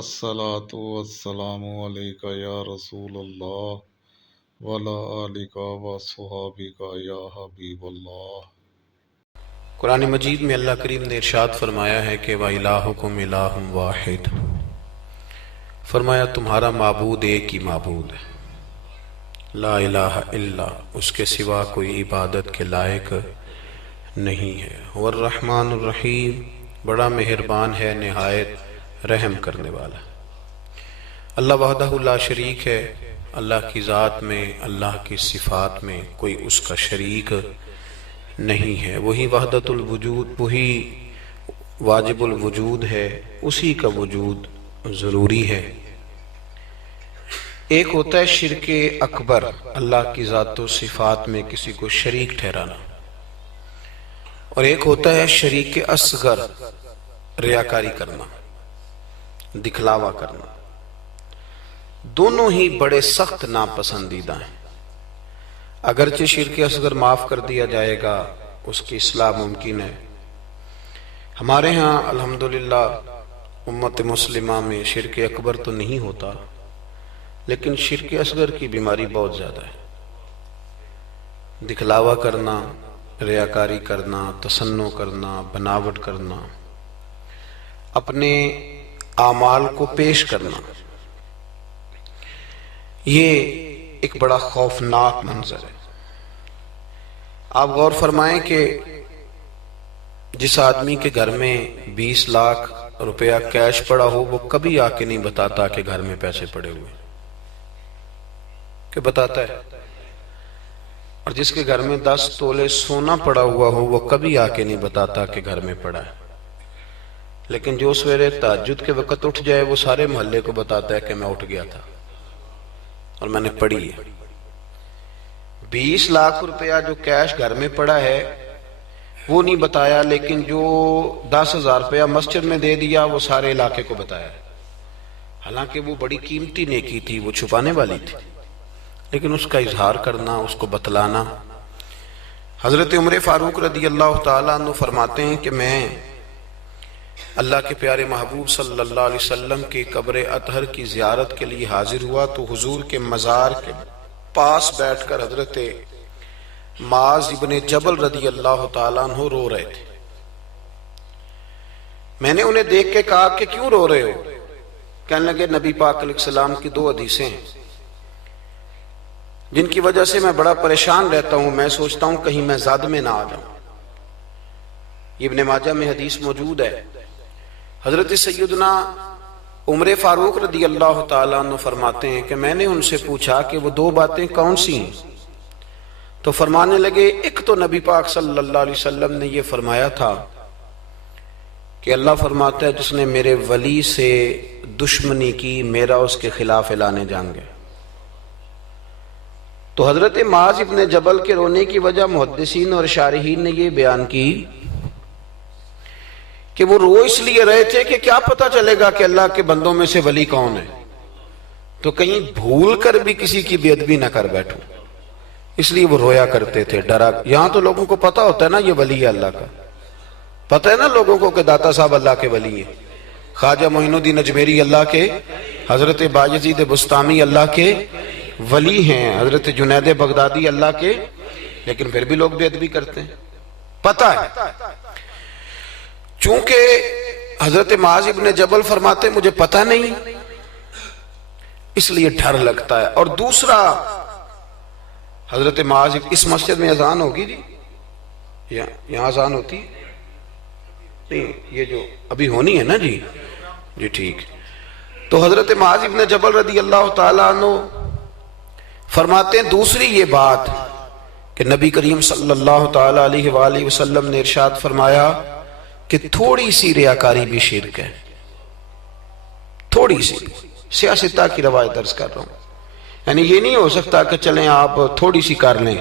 الصلاۃ والسلام علیک یا رسول اللہ وعلی آلک وصحابک یا حبیب اللہ۔ قرآن مجید میں اللہ کریم نے ارشاد فرمایا ہے کہ وَإِلَٰهُكُمْ إِلَٰهٌ وَاحِدٌ، فرمایا تمہارا معبود ایک ہی معبود ہے، لا الہ الا، اس کے سوا کوئی عبادت کے لائق نہیں ہے۔ والرحمن الرحیم، بڑا مہربان ہے، نہایت رحم کرنے والا۔ اللہ وحدہ لا شریک ہے، اللہ کی ذات میں، اللہ کی صفات میں کوئی اس کا شریک نہیں ہے۔ وہی وحدت الوجود، وہی واجب الوجود ہے، اسی کا وجود ضروری ہے۔ ایک ہوتا ہے شرک اکبر، اللہ کی ذات و صفات میں کسی کو شریک ٹھہرانا، اور ایک ہوتا ہے شریک اصغر، ریاکاری کرنا، دکھلاوا کرنا۔ دونوں ہی بڑے سخت ناپسندیدہ ہیں۔ اگرچہ شرک اصغر معاف کر دیا جائے گا، اس کی اصلاح ممکن ہے۔ ہمارے ہاں الحمدللہ امت مسلمہ میں شرک اکبر تو نہیں ہوتا، لیکن شرک اصغر کی بیماری بہت زیادہ ہے۔ دکھلاوا کرنا، ریاکاری کرنا، تصنع کرنا، بناوٹ کرنا، اپنے اعمال کو پیش کرنا، یہ ایک بڑا خوفناک منظر ہے۔ آپ غور فرمائیں کہ جس آدمی کے گھر میں 20 لاکھ روپیہ کیش پڑا ہو، وہ کبھی آ کے نہیں بتاتا کہ گھر میں پیسے پڑے ہوئے، کہ بتاتا ہے؟ اور جس کے گھر میں 10 تولے سونا پڑا ہوا ہو، وہ کبھی آ کے نہیں بتاتا کہ گھر میں پڑا ہے، لیکن جو سویرے تہجد کے وقت اٹھ جائے، وہ سارے محلے کو بتاتا ہے کہ میں اٹھ گیا تھا اور میں نے پڑھی ہے۔ 20 لاکھ روپیہ جو کیش گھر میں پڑا ہے وہ نہیں بتایا، لیکن جو 10,000 روپیہ مسجد میں دے دیا وہ سارے علاقے کو بتایا، حالانکہ وہ بڑی قیمتی نیکی تھی، وہ چھپانے والی تھی، لیکن اس کا اظہار کرنا، اس کو بتلانا۔ حضرت عمر فاروق رضی اللہ تعالیٰ عنہ فرماتے ہیں کہ میں اللہ کے پیارے محبوب صلی اللہ علیہ وسلم کی قبر اطہر کی زیارت کے لیے حاضر ہوا تو حضور کے مزار کے پاس بیٹھ کر حضرت معاذ ابن جبل رضی اللہ تعالیٰ عنہ رو رہے تھے۔ میں نے انہیں دیکھ کے کہا کہ کیوں رو رہے ہو؟ کہنے لگے نبی پاک علیہ السلام کی 2 حدیثیں ہیں جن کی وجہ سے میں بڑا پریشان رہتا ہوں، میں سوچتا ہوں کہیں میں زاد میں نہ آ جاؤں۔ ابن ماجہ میں حدیث موجود ہے۔ حضرت سیدنا عمر فاروق رضی اللہ تعالیٰ عنہ فرماتے ہیں کہ میں نے ان سے پوچھا کہ وہ 2 باتیں کون سی ہیں؟ تو فرمانے لگے، ایک تو نبی پاک صلی اللہ علیہ وسلم نے یہ فرمایا تھا کہ اللہ فرماتا ہے جس نے میرے ولی سے دشمنی کی، میرا اس کے خلاف اعلان جنگ ہے۔ تو حضرت معاذ ابن جبل کے رونے کی وجہ محدثین اور شارحین نے یہ بیان کی کہ وہ رو اس لیے رہے تھے کہ کیا پتہ چلے گا کہ اللہ کے بندوں میں سے ولی کون ہے، تو کہیں بھول کر بھی کسی کی بے ادبی نہ کر بیٹھوں، اس لیے وہ رویا کرتے تھے، ڈرا۔ یہاں تو لوگوں کو پتہ ہوتا ہے نا یہ ولی ہے اللہ کا، پتہ ہے نا لوگوں کو کہ داتا صاحب اللہ کے ولی ہیں، خواجہ معین الدین اجمیری اللہ کے، حضرت بایزید بستامی اللہ کے ولی ہیں، حضرت جنید بغدادی اللہ کے، لیکن پھر بھی لوگ بے ادبی کرتے ہیں، پتہ ہے۔ چونکہ حضرت معاذ ابن جبل فرماتے مجھے پتہ نہیں، اس لیے ڈر لگتا ہے۔ اور دوسرا، حضرت معاذ، اس مسجد میں اذان ہوگی جی؟ یہاں اذان ہوتی نہیں، یہ جو ابھی ہونی ہے نا جی ٹھیک۔ تو حضرت معاذ ابن جبل رضی اللہ تعالیٰ عنہ فرماتے ہیں دوسری یہ بات کہ نبی کریم صلی اللہ تعالیٰ علیہ وآلہ وسلم نے ارشاد فرمایا کہ تھوڑی سی ریاکاری بھی شرک ہے، تھوڑی سی، سیاستہ کی روایت درس کر رہا ہوں، یعنی یہ نہیں ہو سکتا کہ چلیں آپ تھوڑی سی کر لیں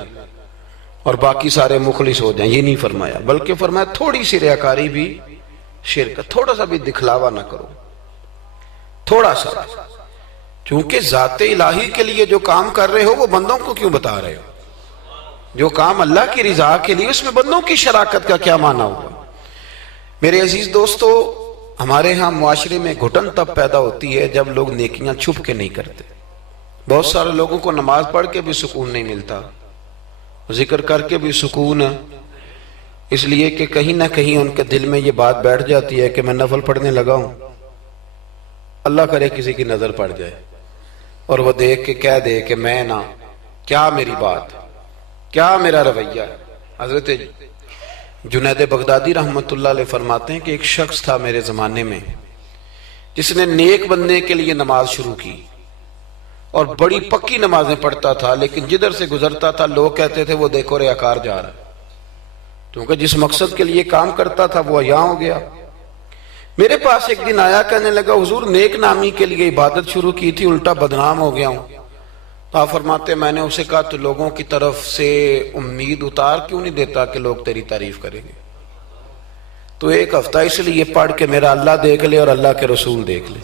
اور باقی سارے مخلص ہو جائیں، یہ نہیں فرمایا، بلکہ فرمایا تھوڑی سی ریاکاری بھی شرک ہے، تھوڑا سا بھی دکھلاوا نہ کرو، تھوڑا سا، چونکہ ذات الہی کے لیے جو کام کر رہے ہو وہ بندوں کو کیوں بتا رہے ہو؟ جو کام اللہ کی رضا کے لیے، اس میں بندوں کی شراکت کا کیا معنی ہوگا؟ میرے عزیز دوستو، ہمارے ہاں معاشرے میں گھٹن تب پیدا ہوتی ہے جب لوگ نیکیاں چھپ کے نہیں کرتے. بہت سارے لوگوں کو نماز پڑھ کے بھی سکون نہیں ملتا، ذکر کر کے بھی سکون، اس لیے کہ کہیں نہ کہیں ان کے دل میں یہ بات بیٹھ جاتی ہے کہ میں نفل پڑھنے لگا ہوں، اللہ کرے کسی کی نظر پڑ جائے اور وہ دیکھ کے کہہ دے کہ میں نہ، کیا میری بات، کیا میرا رویہ. حضرت جنید بغدادی رحمت اللہ علیہ فرماتے ہیں کہ ایک شخص تھا میرے زمانے میں جس نے نیک بننے کے لیے نماز شروع کی اور بڑی پکی نمازیں پڑھتا تھا، لیکن جدھر سے گزرتا تھا لوگ کہتے تھے وہ دیکھو ریاکار جا رہا ہے، کیونکہ جس مقصد کے لیے کام کرتا تھا وہ عیاں ہو گیا. میرے پاس ایک دن آیا، کہنے لگا حضور نیک نامی کے لیے عبادت شروع کی تھی، الٹا بدنام ہو گیا ہوں. تو آپ فرماتے میں نے اسے کہا تو لوگوں کی طرف سے امید اتار کیوں نہیں دیتا کہ لوگ تیری تعریف کریں گے؟ تو ایک ہفتہ اس لیے پڑھ کے میرا اللہ دیکھ لے اور اللہ کے رسول دیکھ لے،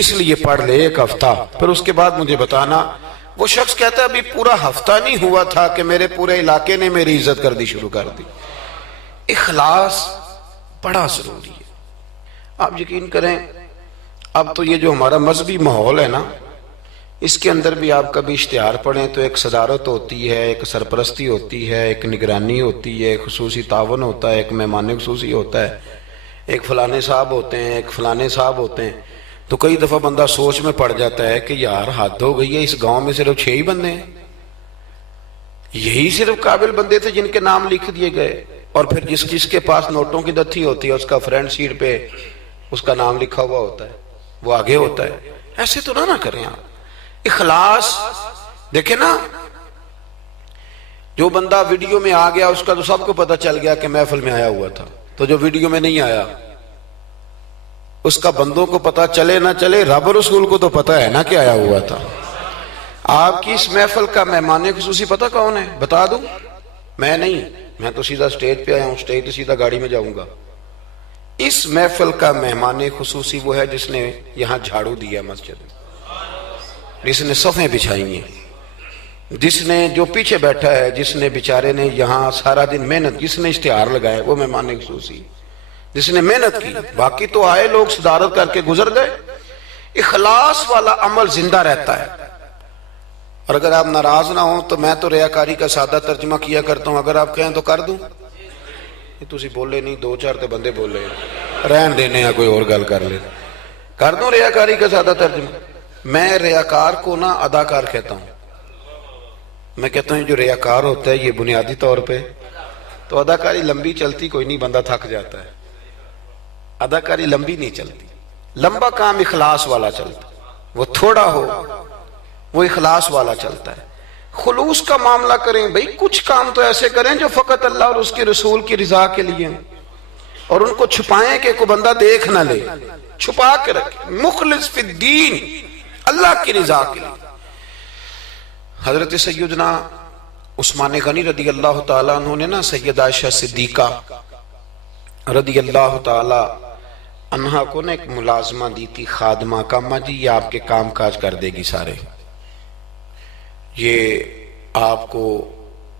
اس لیے پڑھ لے ایک ہفتہ، پھر اس کے بعد مجھے بتانا. وہ شخص کہتا ہے ابھی پورا ہفتہ نہیں ہوا تھا کہ میرے پورے علاقے نے میری عزت کر دی شروع کر دی. اخلاص بڑا ضروری ہے. آپ یقین کریں اب تو یہ جو ہمارا مذہبی ماحول ہے نا، اس کے اندر بھی آپ کبھی اشتہار پڑھیں تو ایک صدارت ہوتی ہے، ایک سرپرستی ہوتی ہے، ایک نگرانی ہوتی ہے، ایک خصوصی تعاون ہوتا ہے، ایک مہمان خصوصی ہوتا ہے، ایک فلانے صاحب ہوتے ہیں، ایک فلانے صاحب ہوتے ہیں. تو کئی دفعہ بندہ سوچ میں پڑ جاتا ہے کہ یار حد ہو گئی ہے، اس گاؤں میں صرف 6 ہی بندے ہیں، یہی صرف قابل بندے تھے جن کے نام لکھ دیے گئے، اور پھر جس کے پاس نوٹوں کی دتھی ہوتی ہے اس کا فرنٹ سیٹ پہ اس کا نام لکھا ہوا ہوتا ہے، وہ آگے ہوتا ہے. ایسے تو نہ کریں آپ. اخلاص دیکھیں نا، جو بندہ ویڈیو میں آ گیا اس کا تو سب کو پتہ چل گیا کہ محفل میں آیا ہوا تھا، تو جو ویڈیو میں نہیں آیا اس کا بندوں کو پتہ چلے نہ چلے، رب رسول کو تو پتہ ہے نا کہ آیا ہوا تھا. آپ کی اس محفل کا مہمان خصوصی پتہ کون ہے؟ بتا دوں؟ میں نہیں، میں تو سیدھا سٹیج پہ آیا ہوں، سٹیج سے سیدھا گاڑی میں جاؤں گا. اس محفل کا مہمان خصوصی وہ ہے جس نے یہاں جھاڑو دیا مسجد میں، جس نے صفیں بچھائی ہیں، جس نے جو پیچھے بیٹھا ہے، جس نے بیچارے نے یہاں سارا دن محنت، جس نے اشتہار لگایا وہ مہمان خصوصی، جس نے محنت کی. باقی تو آئے لوگ صدارت کر کے گزر گئے. اخلاص والا عمل زندہ رہتا ہے. اور اگر آپ ناراض نہ ہوں تو میں تو ریاکاری کا سادہ ترجمہ کیا کرتا ہوں، اگر آپ کہیں تو کر دوں. یہ تسی بولے نہیں، 2-4 تے بندے بولے رہن دینے ہیں، کوئی اور گل کر لے. کر دوں ریاکاری کا سادہ ترجمہ؟ میں ریاکار کو نہ اداکار کہتا ہوں. میں کہتا ہوں جو ریاکار ہوتا ہے یہ بنیادی طور پہ تو اداکاری لمبی چلتی کوئی نہیں، بندہ تھک جاتا ہے. اداکاری لمبی نہیں چلتی، لمبا کام اخلاص والا چلتا، وہ تھوڑا ہو وہ اخلاص والا چلتا ہے. خلوص کا معاملہ کریں بھئی، کچھ کام تو ایسے کریں جو فقط اللہ اور اس کے رسول کی رضا کے لیے ہیں، اور ان کو چھپائیں کہ کوئی بندہ دیکھ نہ لے، چھپا کے رکھیں. مخلص فی الدین، اللہ کی رضا کے لیے. حضرت سیدنا عثمان غنی رضی اللہ تعالیٰ عنہ نے نا سید عائشہ صدیقہ رضی اللہ تعالیٰ عنہ کو نے ایک ملازمہ دی تھی، خادمہ کا. اماں جی یہ آپ کے کام کاج کر دے گی سارے، یہ آپ کو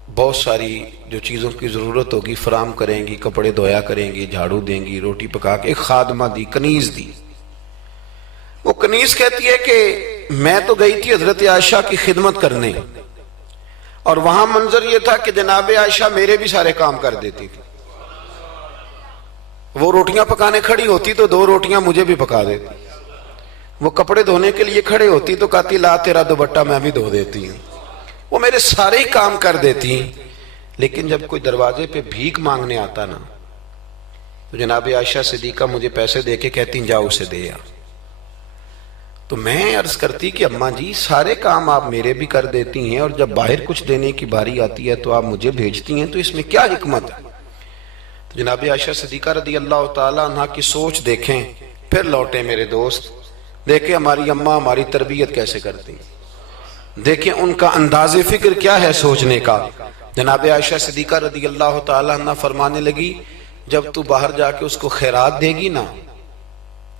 بہت ساری جو چیزوں کی ضرورت ہوگی فراہم کریں گی، کپڑے دھویا کریں گی، جھاڑو دیں گی، روٹی پکا کے. ایک خادمہ دی، کنیز دی. وہ کنیز کہتی ہے کہ میں تو گئی تھی حضرت عائشہ کی خدمت کرنے، اور وہاں منظر یہ تھا کہ جناب عائشہ میرے بھی سارے کام کر دیتی تھی. وہ روٹیاں پکانے کھڑی ہوتی تو 2 روٹیاں مجھے بھی پکا دیتی. وہ کپڑے دھونے کے لیے کھڑے ہوتی تو کہتی لا تیرا دوپٹہ میں بھی دھو دیتی ہوں. وہ میرے سارے ہی کام کر دیتی. لیکن جب کوئی دروازے پہ بھیک مانگنے آتا نا تو جناب عائشہ صدیقہ مجھے پیسے دے کے کہتی جاؤ اسے دے آ. تو میں عرض کرتی کہ اماں جی سارے کام آپ میرے بھی کر دیتی ہیں، اور جب باہر کچھ دینے کی باری آتی ہے تو آپ مجھے بھیجتی ہیں، تو اس میں کیا حکمت ہے؟ تو جناب عائشہ صدیقہ رضی اللہ تعالیٰ عنہ کی سوچ دیکھیں، پھر لوٹیں میرے دوست، دیکھیں ہماری اماں ہماری تربیت کیسے کرتی ہیں، دیکھیں ان کا انداز فکر کیا ہے سوچنے کا. جناب عائشہ صدیقہ رضی اللہ تعالیٰ عنہ فرمانے لگی جب تو باہر جا کے اس کو خیرات دے گی نا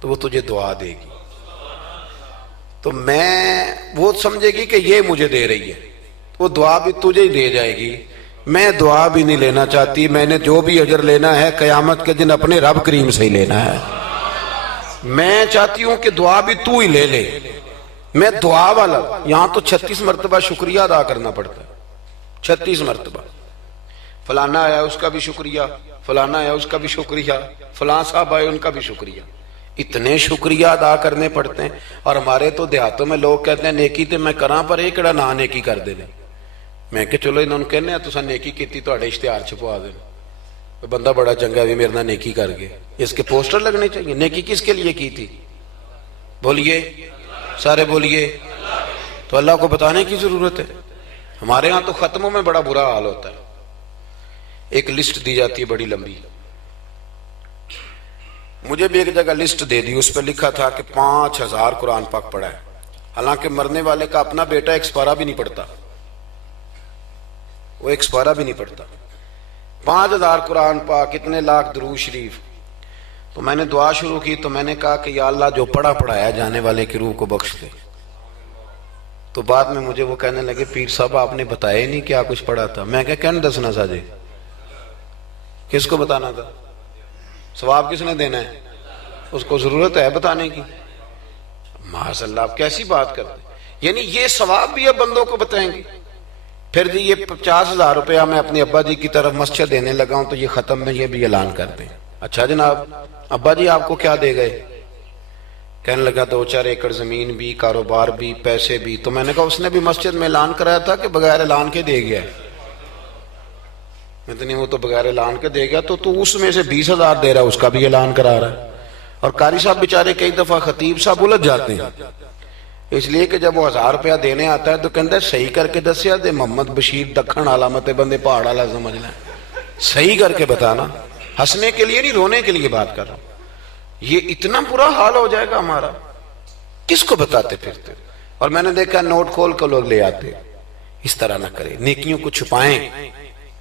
تو وہ تجھے دعا دے گی، تو وہ سمجھے گی کہ یہ مجھے دے رہی ہے، وہ دعا بھی تجھے ہی دے جائے گی میں دعا بھی نہیں لینا چاہتی، میں نے جو بھی اجر لینا ہے قیامت کے دن اپنے رب کریم سے ہی لینا ہے۔ میں چاہتی ہوں کہ دعا بھی تو ہی لے لے، میں دعا والا۔ یہاں تو 36 مرتبہ شکریہ ادا کرنا پڑتا ہے، 36 مرتبہ۔ فلانا آیا اس کا بھی شکریہ، فلانا آیا اس کا بھی شکریہ، فلاں صاحب آئے ان کا بھی شکریہ، اتنے شکریہ ادا کرنے پڑتے ہیں۔ اور ہمارے تو دیہاتوں میں لوگ کہتے ہیں نیکی تے میں کراں پر ایک کڑا نہ نیکی کر دے۔ میں کہ چلو انہوں نے کہنے تساں نیکی کیتی تو اشتہار چھپوا دے، بندہ بڑا چنگا بھی میرے نہ نیکی کر گئے، اس کے پوسٹر لگنے چاہیے۔ نیکی کس کے لیے کی تھی؟ بولیے سارے بولیے۔ تو اللہ کو بتانے کی ضرورت ہے۔ ہمارے ہاں تو ختموں میں بڑا برا حال ہوتا ہے، ایک لسٹ دی جاتی ہے بڑی لمبی۔ مجھے بھی ایک جگہ لسٹ دے دی، اس پہ لکھا تھا کہ 5000 قرآن پاک پڑھا ہے، حالانکہ مرنے والے کا اپنا بیٹا ایک سپارہ بھی نہیں پڑھتا، وہ ایک سپارہ بھی نہیں پڑھتا۔ 5000 قرآن پاک، کتنے لاکھ درود شریف۔ تو میں نے دعا شروع کی تو میں نے کہا کہ یا اللہ جو پڑھایا جانے والے کی روح کو بخش دے۔ تو بعد میں مجھے وہ کہنے لگے پیر صاحب آپ نے بتایا نہیں کیا کچھ پڑھا تھا۔ میں کہنے دسنا سا جی، کس کو بتانا تھا؟ ثواب کس نے دینا ہے؟ اس کو ضرورت ہے بتانے کی؟ معاذ اللہ، آپ کیسی بات کرتے ہیں؟ یعنی یہ ثواب بھی اب بندوں کو بتائیں گے؟ پھر جی یہ 50,000 روپیہ میں اپنے ابا جی کی طرف مسجد دینے لگا ہوں تو یہ ختم میں یہ بھی اعلان کر دیں۔ اچھا جناب، ابا جی آپ کو کیا دے گئے؟ کہنے لگا 2-4 ایکڑ زمین بھی، کاروبار بھی، پیسے بھی۔ تو میں نے کہا اس نے بھی مسجد میں اعلان کرایا تھا کہ بغیر اعلان کے دے گیا ہے؟ اتنی وہ تو بغیر اعلان کے دے گیا، تو اس میں سے 20,000 دے رہا ہے، اس کا بھی اعلان کرا رہا ہے۔ اور قاری صاحب بیچارے کئی دفعہ خطیب صاحب الجھ جاتے ہیں، اس لیے کہ جب وہ 1000 روپیہ دینے آتا ہے تو کہتا ہے صحیح کر کے دسیا دے محمد بشیر دکھن علامت بندے پہاڑ والا سمجھ لیں، صحیح کر کے بتانا، ہنسنے کے لیے نہیں رونے کے لیے بات کر رہا ہوں۔ یہ اتنا برا حال ہو جائے گا ہمارا، کس کو بتاتے پھرتے؟ اور میں نے دیکھا نوٹ کھول کر لوگ لے آتے۔ اس طرح نہ کریں، نیکیوں کو چھپائیں۔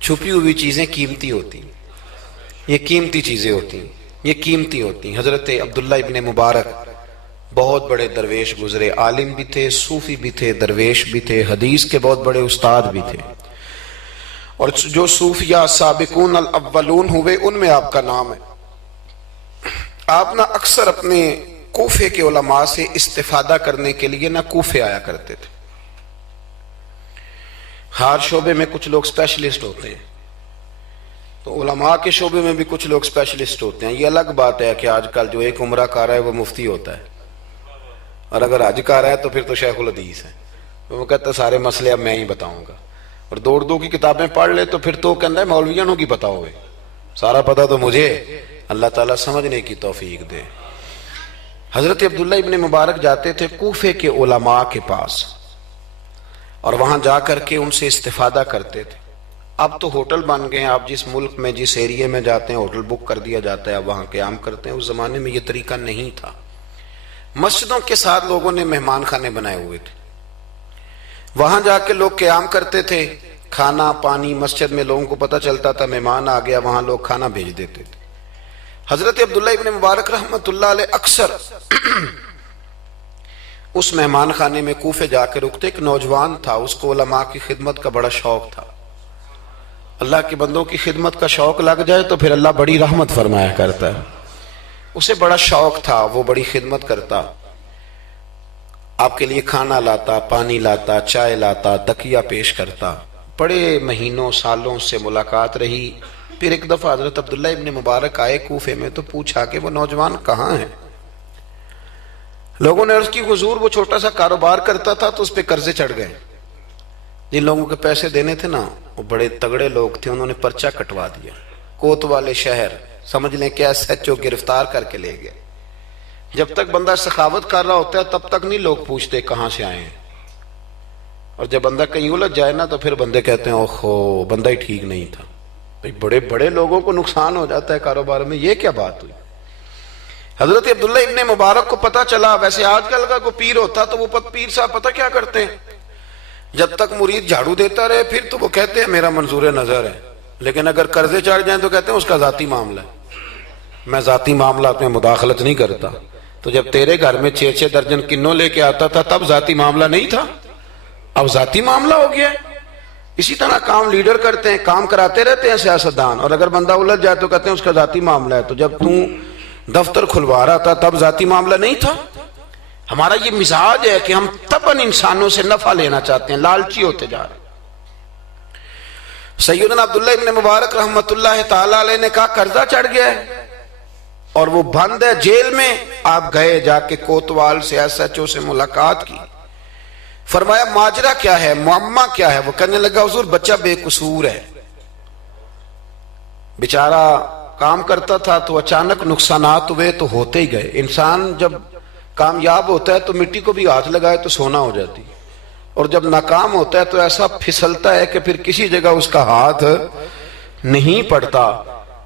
چھپی ہوئی چیزیں قیمتی ہوتی ہیں، یہ قیمتی چیزیں ہوتی ہیں، یہ قیمتی ہوتی ہیں۔ حضرت عبداللہ ابن مبارک بہت بڑے درویش گزرے، عالم بھی تھے، صوفی بھی تھے، درویش بھی تھے، حدیث کے بہت بڑے استاد بھی تھے۔ اور جو صوفیاء سابقون الاولون ہوئے ان میں آپ کا نام ہے۔ آپ نہ اکثر اپنے کوفے کے علماء سے استفادہ کرنے کے لیے نہ کوفے آیا کرتے تھے۔ ہر شعبے میں کچھ لوگ اسپیشلسٹ ہوتے ہیں، تو علماء کے شعبے میں بھی کچھ لوگ اسپیشلسٹ ہوتے ہیں۔ یہ الگ بات ہے کہ آج کل جو ایک عمرہ کر رہا ہے وہ مفتی ہوتا ہے، اور اگر حج کر رہا ہے تو پھر تو شیخ الحدیث ہے۔ وہ کہتا ہے سارے مسئلے اب میں ہی بتاؤں گا، اور دو کی کتابیں پڑھ لے تو پھر تو کہتا ہے مولویوں کی پتہ ہوئے، سارا پتہ تو مجھے۔ اللہ تعالیٰ سمجھنے کی توفیق دے۔ حضرت عبداللہ ابن مبارک جاتے تھے کوفے کے علماء کے پاس، اور وہاں جا کر کے ان سے استفادہ کرتے تھے۔ اب تو ہوٹل بن گئے ہیں، آپ جس ملک میں جس ایریے میں جاتے ہیں ہوٹل بک کر دیا جاتا ہے، اب وہاں قیام کرتے ہیں۔ اس زمانے میں یہ طریقہ نہیں تھا۔ مسجدوں کے ساتھ لوگوں نے مہمان خانے بنائے ہوئے تھے، وہاں جا کے لوگ قیام کرتے تھے، کھانا پانی مسجد میں لوگوں کو پتہ چلتا تھا مہمان آ گیا، وہاں لوگ کھانا بھیج دیتے تھے۔ حضرت عبداللہ ابن مبارک رحمت اللہ علیہ اکثر اس مہمان خانے میں کوفے جا کے رکتے۔ ایک نوجوان تھا، اس کو علماء کی خدمت کا بڑا شوق تھا۔ اللہ کے بندوں کی خدمت کا شوق لگ جائے تو پھر اللہ بڑی رحمت فرمایا کرتا ہے۔ اسے بڑا شوق تھا، وہ بڑی خدمت کرتا، آپ کے لیے کھانا لاتا، پانی لاتا، چائے لاتا، تکیہ پیش کرتا۔ بڑے مہینوں سالوں سے ملاقات رہی۔ پھر ایک دفعہ حضرت عبداللہ ابن مبارک آئے کوفے میں تو پوچھا کہ وہ نوجوان کہاں ہے؟ لوگوں نے عرض کی حضور وہ چھوٹا سا کاروبار کرتا تھا تو اس پہ قرضے چڑھ گئے، جن لوگوں کے پیسے دینے تھے نا وہ بڑے تگڑے لوگ تھے، انہوں نے پرچہ کٹوا دیا، کوت والے شہر سمجھ لیں کہ ایس ایچ او گرفتار کر کے لے گئے۔ جب تک بندہ سخاوت کر رہا ہوتا ہے تب تک نہیں لوگ پوچھتے کہاں سے آئے ہیں، اور جب بندہ کہیں الجھ جائے نا تو پھر بندے کہتے ہیں اوہو بندہ ہی ٹھیک نہیں تھا۔ بڑے بڑے لوگوں کو نقصان ہو جاتا ہے کاروبار میں، یہ کیا بات ہوئی؟ حضرت عبداللہ ابن مبارک کو پتا چلا، ویسے آج کل کا کوئی پیر ہوتا تو وہ پیر صاحب پتہ کیا کرتے ہیں، جب تک مرید جھاڑو دیتا رہے پھر تو وہ کہتے ہیں میرا منظور نظر ہے، لیکن اگر قرضے چڑھ جائیں تو کہتے ہیں اس کا ذاتی معاملہ ہے، میں ذاتی معاملات میں مداخلت نہیں کرتا۔ تو جب تیرے گھر میں 6 درجن کنوں لے کے آتا تھا تب ذاتی معاملہ نہیں تھا، اب ذاتی معاملہ ہو گیا۔ اسی طرح کام لیڈر کرتے ہیں، کام کراتے رہتے ہیں سیاستدان، اور اگر بندہ الجھ جائے تو کہتے ہیں اس کا ذاتی معاملہ ہے۔ تو جب دفتر کھلوا رہا تھا تب ذاتی معاملہ نہیں تھا؟ ہمارا یہ مزاج ہے کہ ہم طبعاً انسانوں سے نفع لینا چاہتے ہیں، لالچی ہوتے جا رہے ہیں۔ سیدنا عبداللہ ابن مبارک رحمت اللہ تعالی علیہ نے کہا قرضہ چڑھ گیا ہے اور وہ بند ہے جیل میں۔ آپ گئے، جا کے کوتوال سے ایس ایچ او سے ملاقات کی، فرمایا ماجرا کیا ہے، معمہ کیا ہے؟ وہ کہنے لگا حضور بچہ بے قصور ہے، بیچارہ کام کرتا تھا تو اچانک نقصانات ہوئے تو ہوتے ہی گئے۔ انسان جب کامیاب ہوتا ہے تو مٹی کو بھی ہاتھ لگائے تو سونا ہو جاتی، اور جب ناکام ہوتا ہے تو ایسا پھسلتا ہے کہ پھر کسی جگہ اس کا ہاتھ نہیں پڑتا۔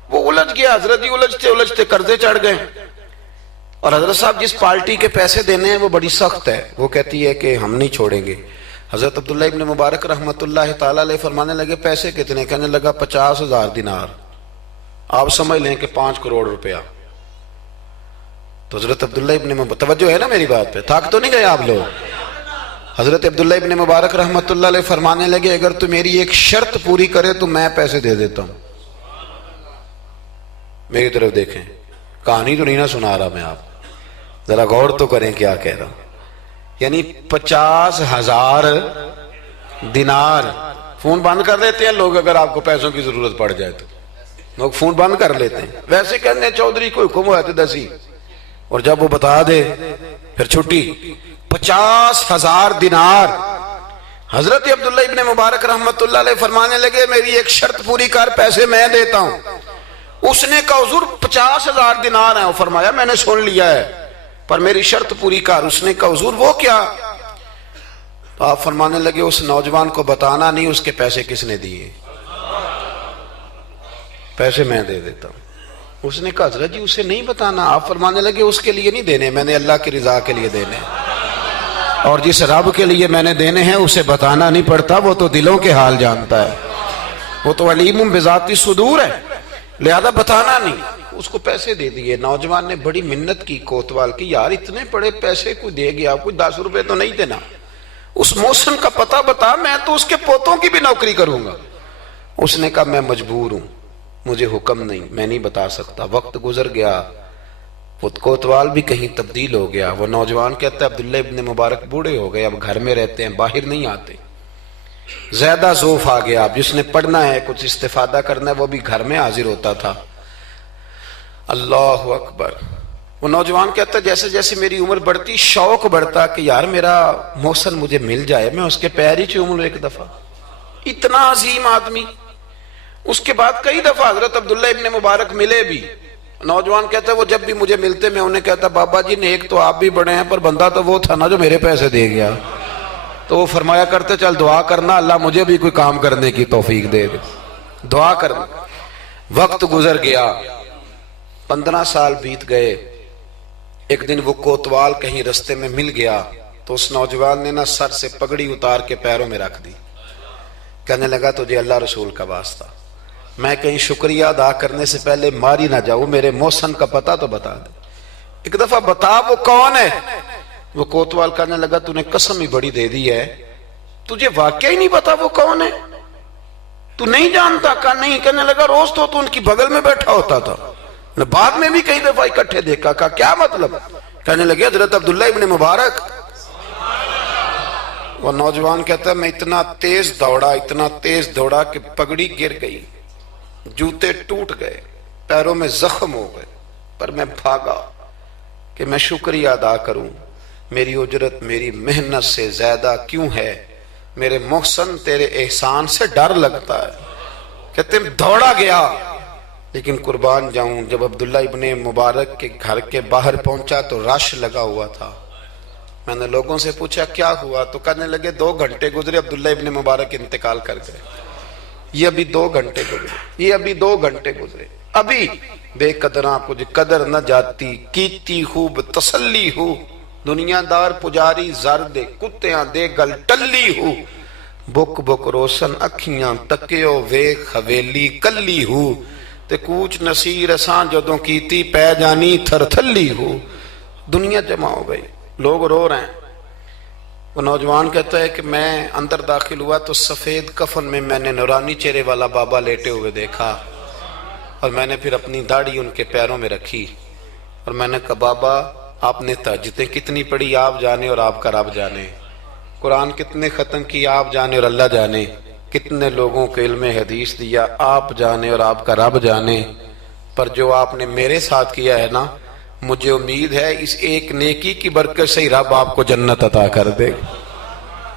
وہ الجھ گیا، حضرت جی الجھتے الجھتے قرضے چڑھ گئے، اور حضرت صاحب جس پارٹی کے پیسے دینے ہیں وہ بڑی سخت ہے، وہ کہتی ہے کہ ہم نہیں چھوڑیں گے۔ حضرت عبداللہ ابن مبارک رحمت اللہ تعالی علیہ فرمانے لگے پیسے کتنے؟ کہنے لگا 50,000 دینار، آپ سمجھ لیں کہ 5 کروڑ روپیہ۔ تو حضرت عبداللہ ابن مبارک، توجہ ہے نا میری بات پہ، تھک تو نہیں گئے آپ لوگ؟ حضرت عبداللہ ابن مبارک رحمت اللہ علیہ فرمانے لگے اگر تو میری ایک شرط پوری کرے تو میں پیسے دے دیتا ہوں۔ میری طرف دیکھیں، کہانی تو نہیں نہ سنا رہا میں، آپ ذرا غور تو کریں کیا کہہ رہا ہوں۔ یعنی 50,000 دینار۔ فون بند کر لیتے ہیں لوگ اگر آپ کو پیسوں کی ضرورت پڑ جائے تو، لوگ فون بند کر لیتے ہیں۔ ویسے کہنے چودھری کو حکم ہوا تھا دسی، اور جب وہ بتا دے پھر چھٹی۔ 50,000 دینار۔ حضرت عبداللہ ابن مبارک رحمت اللہ علیہ فرمانے لگے میری ایک شرط پوری کر، پیسے میں دیتا ہوں۔ اس نے کہا حضور 50,000 دینار ہیں۔ وہ فرمایا میں نے سن لیا ہے پر میری شرط پوری کر۔ اس نے کہا حضور وہ کیا؟ تو آپ فرمانے لگے اس نوجوان کو بتانا نہیں اس کے پیسے کس نے دیے، پیسے میں دے دیتا ہوں۔ اس نے کہا حضرت جی اسے نہیں بتانا۔ آپ فرمانے لگے اس کے لیے نہیں دینے، میں نے اللہ کی رضا کے لیے دینے، اور جس رب کے لیے میں نے دینے ہیں اسے بتانا نہیں پڑتا، وہ تو دلوں کے حال جانتا ہے، وہ تو علیم بذات الصدور ہے، لہذا بتانا نہیں۔ اس کو پیسے دے دیے۔ نوجوان نے بڑی منت کی کوتوال کی، یار اتنے بڑے پیسے کوئی دے گیا، کوئی 10 روپے تو نہیں دینا، اس محسن کا پتہ بتا، میں تو اس کے پوتوں کی بھی نوکری کروں گا۔ اس نے کہا میں مجبور ہوں، مجھے حکم نہیں، میں نہیں بتا سکتا۔ وقت گزر گیا، وہ کوتوال بھی کہیں تبدیل ہو گیا۔ وہ نوجوان کہتا ہے عبداللہ ابن مبارک بوڑھے ہو گئے، اب گھر میں رہتے ہیں، باہر نہیں آتے، زیادہ ذوف آ گیا، اب جس نے پڑھنا ہے کچھ استفادہ کرنا ہے وہ بھی گھر میں حاضر ہوتا تھا۔ اللہ اکبر۔ وہ نوجوان کہتا ہے جیسے جیسے میری عمر بڑھتی شوق بڑھتا کہ یار میرا محسن مجھے مل جائے، میں اس کے پیر ہی چوم لوں ایک دفعہ۔ اتنا عظیم آدمی۔ اس کے بعد کئی دفعہ حضرت عبداللہ ابن مبارک ملے بھی۔ نوجوان کہتا ہے وہ جب بھی مجھے ملتے میں انہیں کہتا بابا جی نیک تو آپ بھی بڑے ہیں پر بندہ تو وہ تھا نا جو میرے پیسے دے گیا۔ تو وہ فرمایا کرتے چل دعا کرنا اللہ مجھے بھی کوئی کام کرنے کی توفیق دے دے، دعا کرنا۔ وقت گزر گیا، 15 سال بیت گئے۔ ایک دن وہ کوتوال کہیں رستے میں مل گیا تو اس نوجوان نے نا سر سے پگڑی اتار کے پیروں میں رکھ دی، کہنے لگا تجھے اللہ رسول کا واسطہ، میں کہیں شکریہ ادا کرنے سے پہلے ماری نہ جاؤں، میرے محسن کا پتہ تو بتا دے، ایک دفعہ بتا وہ کون ہے۔ وہ کوتوال کہنے لگا تو نے قسم ہی بڑی دے دی ہے، تجھے واقعی نہیں پتا وہ کون ہے، تو نہیں جانتا؟ کہا نہیں۔ کہنے لگا روز تو ان کی بغل میں بیٹھا ہوتا تھا، بعد میں بھی کئی دفعہ اکٹھے دیکھا۔ کہا کیا مطلب؟ کہنے لگے حضرت عبداللہ ابن مبارک۔ وہ نوجوان کہتا ہے میں اتنا تیز دوڑا کہ پگڑی گر گئی، جوتے ٹوٹ گئے، پیروں میں زخم ہو گئے، پر میں بھاگا کہ میں شکریہ ادا کروں، میری اجرت میری محنت سے زیادہ کیوں ہے، میرے محسن تیرے احسان سے ڈر لگتا ہے۔ کہتے ہیں دوڑا گیا، لیکن قربان جاؤں جب عبداللہ ابن مبارک کے گھر کے باہر پہنچا تو رش لگا ہوا تھا۔ میں نے لوگوں سے پوچھا کیا ہوا، تو کہنے لگے 2 گھنٹے گزرے عبداللہ ابن مبارک انتقال کر گئے، یہ ابھی 2 گھنٹے گزرے، ابھی بے قدراں کچھ قدر نہ جاتی، کیتی خوب تسلی ہو، دنیا دار پجاری زر دے، کتیاں دے گل ٹلی ہو، بک بک روشن اکھیاں تکیو ویکھ حویلی کلی ہو، تے کوچ نصیر اساں جدوں کیتی پہ جانی تھر تھلی ہو۔ دنیا جمع ہو گئی، لوگ رو رہے ہیں، وہ نوجوان کہتا ہے کہ میں اندر داخل ہوا تو سفید کفن میں نے نورانی چہرے والا بابا لیٹے ہوئے دیکھا، اور میں نے پھر اپنی داڑھی ان کے پیروں میں رکھی اور میں نے کہا بابا آپ نے تہجدیں کتنی پڑھی آپ جانے اور آپ کا رب جانے، قرآن کتنے ختم کی آپ جانے اور اللہ جانے، کتنے لوگوں کو علم حدیث دیا آپ جانے اور آپ کا رب جانے، پر جو آپ نے میرے ساتھ کیا ہے نا، مجھے امید ہے اس ایک نیکی کی برکت سے ہی رب آپ کو جنت عطا کر دے۔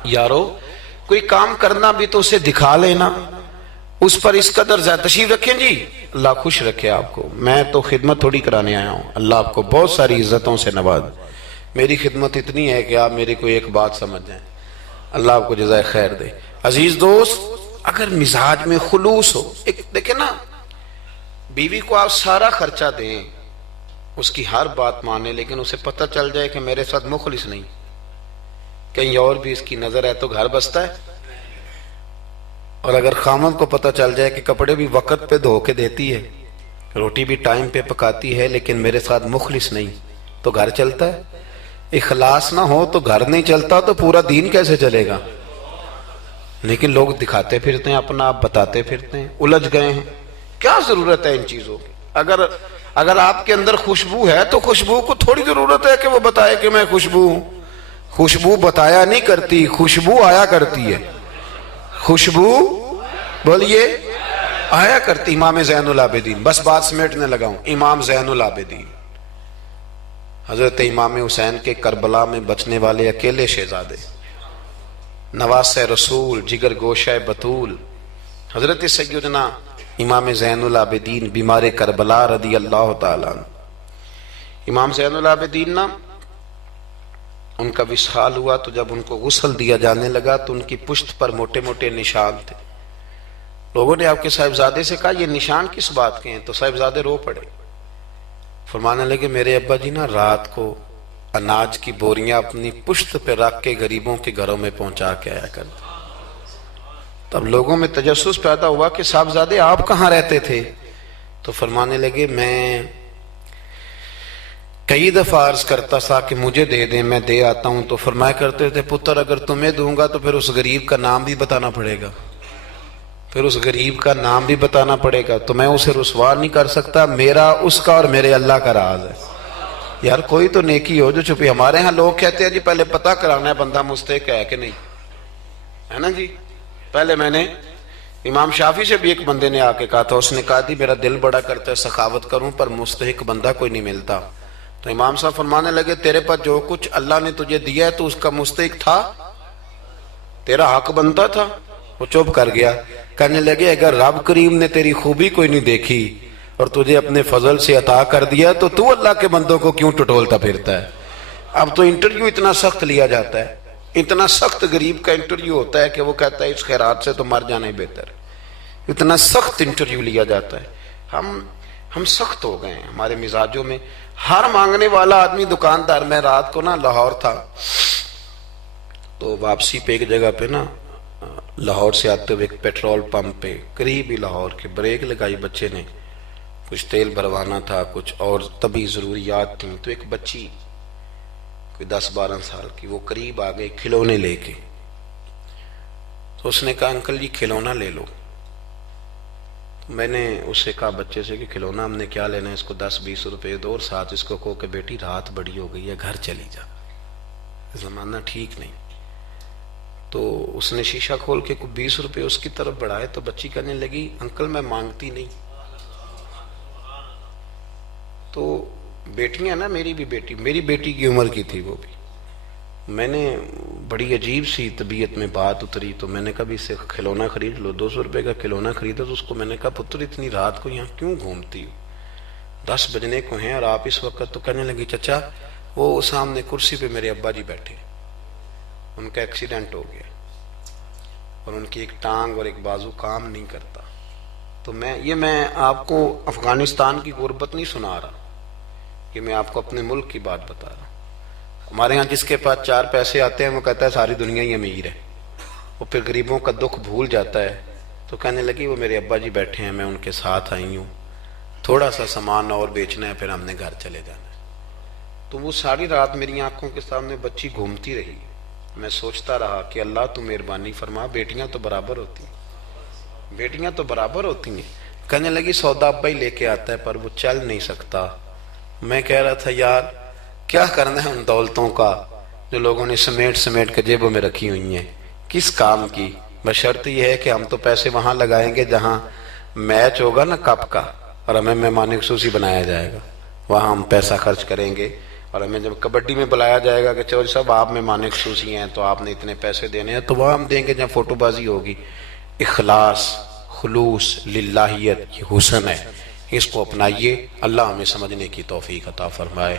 یارو کوئی کام کرنا بھی تو اسے دکھا لینا، اس پر اس قدر زیادہ تشریف رکھیں جی، اللہ خوش رکھے آپ کو۔ میں تو خدمت تھوڑی کرانے آیا ہوں، اللہ آپ کو بہت ساری عزتوں سے نواز۔ میری خدمت اتنی ہے کہ آپ میری کوئی ایک بات سمجھ جائیں، اللہ آپ کو جزائے خیر دے۔ عزیز دوست، اگر مزاج میں خلوص ہو، ایک دیکھیں نا، بیوی کو آپ سارا خرچہ دیں، اس کی ہر بات مانے، لیکن اسے پتہ چل جائے کہ میرے ساتھ مخلص نہیں، کہیں اور بھی اس کی نظر ہے تو گھر بستا ہے۔ اور اگر خامد کو پتہ چل جائے کہ کپڑے بھی وقت پہ دھو کے دیتی ہے، روٹی بھی ٹائم پہ پکاتی ہے، لیکن میرے ساتھ مخلص نہیں، تو گھر چلتا ہے؟ اخلاص نہ ہو تو گھر نہیں چلتا، تو پورا دین کیسے چلے گا؟ لیکن لوگ دکھاتے پھرتے ہیں اپنا، آپ بتاتے پھرتے ہیں، الجھ گئے ہیں۔ کیا ضرورت ہے ان چیزوں کی؟ اگر آپ کے اندر خوشبو ہے تو خوشبو کو تھوڑی ضرورت ہے کہ وہ بتائے کہ میں خوشبو ہوں۔ خوشبو بتایا نہیں کرتی، خوشبو آیا کرتی ہے۔ خوشبو بولیے آیا کرتی۔ امام زین العابدین، بس بات سمیٹنے لگا ہوں، امام زین العابدین حضرت امام حسین کے کربلا میں بچنے والے اکیلے شہزادے، نواسہ رسول، جگر گوشہ بطول، حضرت سیدنا امام زین العابدین بیمار کربلا رضی اللہ تعالیٰ عنہ۔ امام زین العابدین نا، ان کا وصال ہوا تو جب ان کو غسل دیا جانے لگا تو ان کی پشت پر موٹے موٹے نشان تھے۔ لوگوں نے آپ کے صاحبزادے سے کہا یہ نشان کس بات کے ہیں؟ تو صاحبزادے رو پڑے، فرمانے لگے میرے ابا جی نا رات کو اناج کی بوریاں اپنی پشت پہ رکھ کے غریبوں کے گھروں میں پہنچا کے آیا کرتے۔ تب لوگوں میں تجسس پیدا ہوا کہ صاحبزادے آپ کہاں رہتے تھے؟ تو فرمانے لگے میں کئی دفعہ عرض کرتا تھا کہ مجھے دے دیں، میں دے آتا ہوں، تو فرمایا کرتے تھے پتر اگر تمہیں دوں گا تو پھر اس غریب کا نام بھی بتانا پڑے گا، پھر اس غریب کا نام بھی بتانا پڑے گا، تو میں اسے رسوا نہیں کر سکتا، میرا اس کا اور میرے اللہ کا راز ہے۔ یار کوئی تو نیکی ہو جو چھپی۔ ہمارے ہاں لوگ کہتے ہیں جی پہلے پتہ کرانا ہے بندہ مستحق ہے کہ نہیں، ہے نا جی۔ پہلے میں نے امام شافعی سے بھی ایک بندے نے آ کے کہا تھا، اس نے کہا دی میرا دل بڑا کرتا ہے سخاوت کروں پر مستحق بندہ کوئی نہیں ملتا۔ تو امام صاحب فرمانے لگے تیرے پاس جو کچھ اللہ نے تجھے دیا ہے تو اس کا مستحق تھا، تیرا حق بنتا تھا۔ وہ چپ کر گیا، کہنے لگے اگر رب کریم نے تیری خوبی کوئی نہیں دیکھی اور تجھے اپنے فضل سے عطا کر دیا تو اللہ کے بندوں کو کیوں ٹٹولتا پھرتا ہے؟ اب تو انٹرویو اتنا سخت لیا جاتا ہے، اتنا سخت غریب کا انٹرویو ہوتا ہے کہ وہ کہتا ہے اس خیرات سے تو مر جانا ہی بہتر ہے، اتنا سخت انٹرویو لیا جاتا ہے۔ ہم سخت ہو گئے ہیں ہمارے مزاجوں میں۔ ہر مانگنے والا آدمی دکاندار، میں رات کو نا لاہور تھا تو واپسی پہ ایک جگہ پہ نا لاہور سے آتے ہوئے ایک پیٹرول پمپ پہ قریب ہی لاہور کے بریک لگائی بچے نے، کچھ تیل بھروانا تھا، کچھ اور طبی ضروریات تھیں، تو ایک بچی کوئی 10-12 سال کی وہ قریب آ گئی کھلونے لے کے، تو اس نے کہا انکل جی کھلونا لے لو۔ میں نے اس سے کہا بچے سے کہ کھلونا ہم نے کیا لینا ہے، اس کو 10-20 روپے دو اور ساتھ اس کو کہو کہ بیٹی رات بڑی ہو گئی ہے گھر چلی جا، زمانہ ٹھیک نہیں۔ تو اس نے شیشہ کھول کے کوئی 20 روپے اس کی طرف بڑھائے تو بچی کہنے لگی انکل میں مانگتی نہیں۔ تو بیٹیاں نا، میری بیٹی کی عمر کی تھی وہ بھی، میں نے بڑی عجیب سی طبیعت میں بات اتری تو میں نے کہا بھی اس سے کھلونا خرید لو، 200 روپے کا کھلونا خریدا۔ تو اس کو میں نے کہا پتر اتنی رات کو یہاں کیوں گھومتی ہو، 10 بجنے کو ہیں اور آپ اس وقت؟ تو کہنے لگی چچا وہ سامنے کرسی پہ میرے ابا جی بیٹھے، ان کا ایکسیڈنٹ ہو گیا اور ان کی ایک ٹانگ اور ایک بازو کام نہیں کرتا۔ تو میں آپ کو افغانستان کی غربت نہیں سنا رہا، یہ میں آپ کو اپنے ملک کی بات بتا رہا ہوں۔ ہمارے ہاں جس کے پاس 4 پیسے آتے ہیں وہ کہتا ہے ساری دنیا ہی امیر ہے، وہ پھر غریبوں کا دکھ بھول جاتا ہے۔ تو کہنے لگی وہ میرے ابا جی بیٹھے ہیں، میں ان کے ساتھ آئی ہوں، تھوڑا سا سامان اور بیچنا ہے پھر ہم نے گھر چلے جانا ہے۔ تو وہ ساری رات میری آنکھوں کے سامنے بچی گھومتی رہی میں سوچتا رہا کہ اللہ تو مہربانی فرما، بیٹیاں تو برابر ہوتی ہیں، بیٹیاں تو برابر ہوتی ہیں۔ کہنے لگی سودا ابا ہی لے کے آتا ہے پر وہ چل نہیں سکتا۔ میں کہہ رہا تھا یار کیا کرنا ہے ان دولتوں کا جو لوگوں نے سمیٹ سمیٹ کے جیبوں میں رکھی ہوئی ہیں، کس کام کی؟ بشرط یہ ہے کہ ہم تو پیسے وہاں لگائیں گے جہاں میچ ہوگا نا کپ کا، اور ہمیں مہمان خصوصی بنایا جائے گا، وہاں ہم پیسہ خرچ کریں گے، اور ہمیں جب کبڈی میں بلایا جائے گا کہ چلو صاحب آپ مہمان خصوصی ہیں تو آپ نے اتنے پیسے دینے ہیں، تو وہاں ہم دیں گے جہاں فوٹو بازی ہوگی۔ اخلاص، خلوص، للہیت، یہ حسن ہے، اس کو اپنائیے۔ اللہ ہمیں سمجھنے کی توفیق عطا فرمائے۔